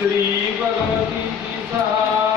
श्री भगवती जी सहा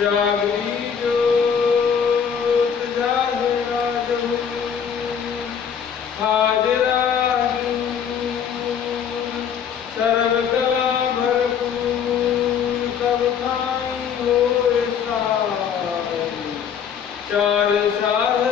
ਜਾਗਰੀ ਜੋਤ ਜਾਗ ਰਾਜੂ ਹਾਜਰਾ ਸਰਬ ਕਲਾ ਭਰਪੂਰ ਸਭ ਥਾਈ ਹੋਏ ਸਾਰੀ ਚਾਰ ਸਾਧ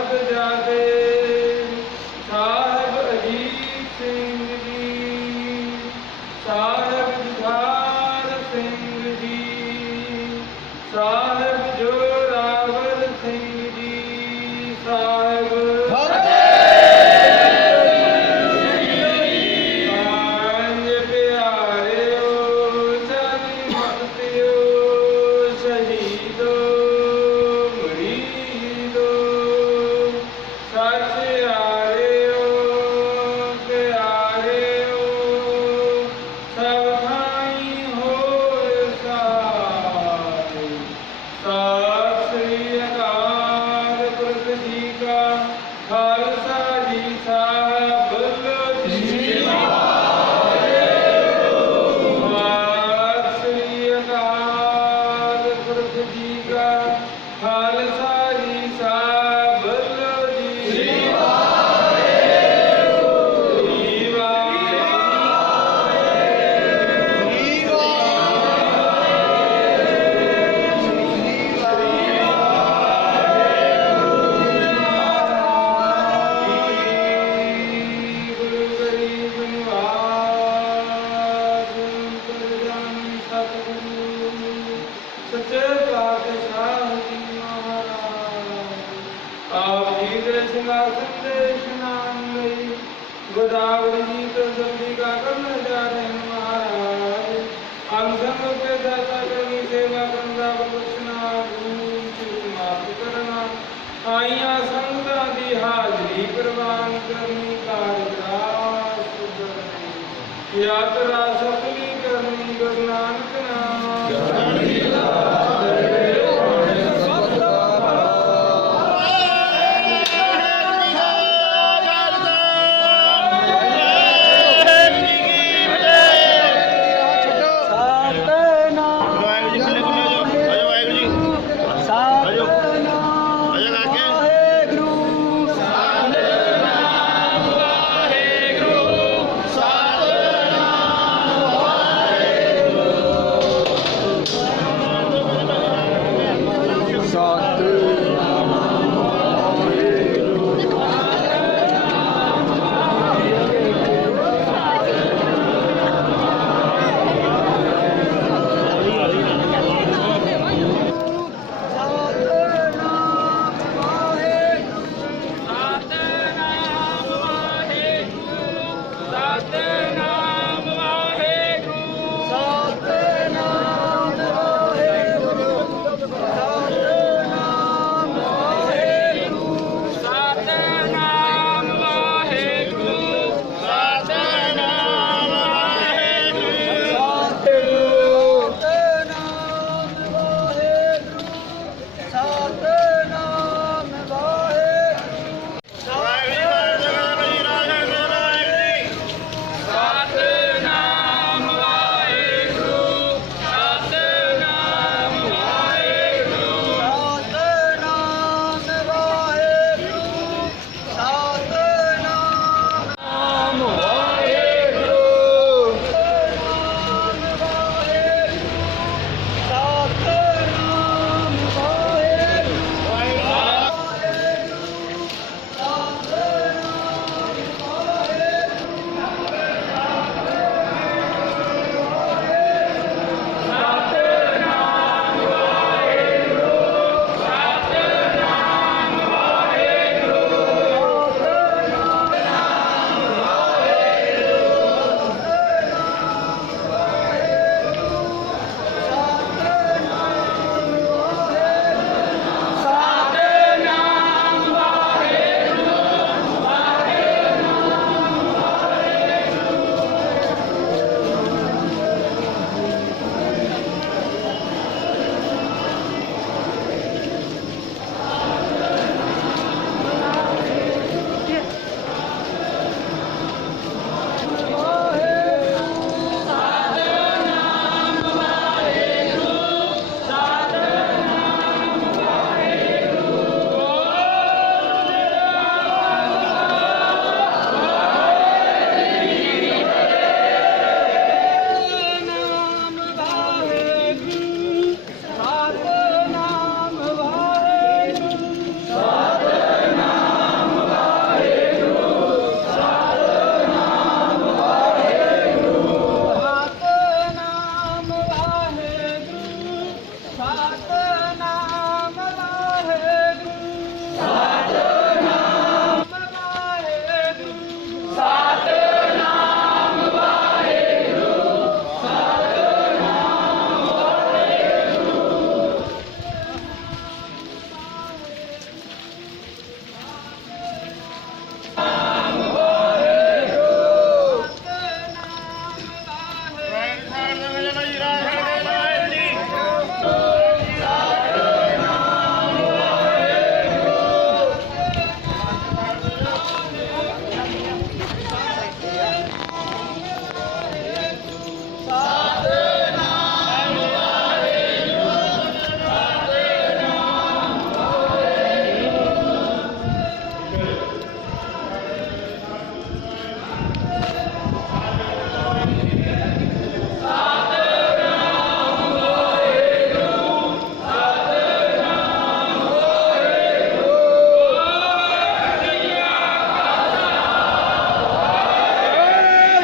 ਭਲੀ ਪ੍ਰਵਾਨ ਕਰਨੀ ਕਾਰਜਾ ਸੁਧ ਯਾਤਰਾ ਸਫਲੀ ਕਰਨੀ ਗੁਰਨਾਨ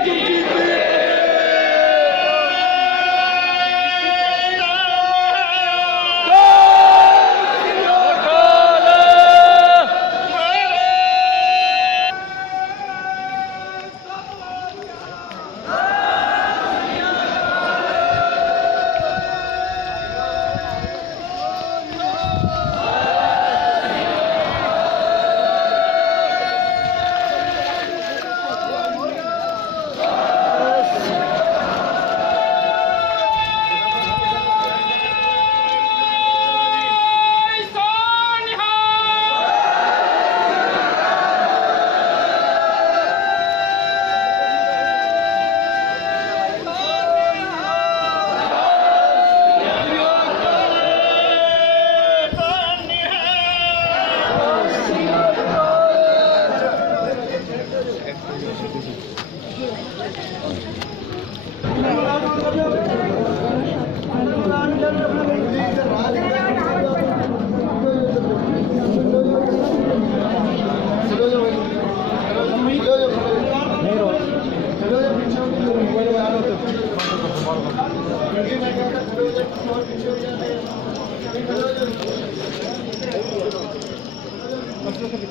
Argentina!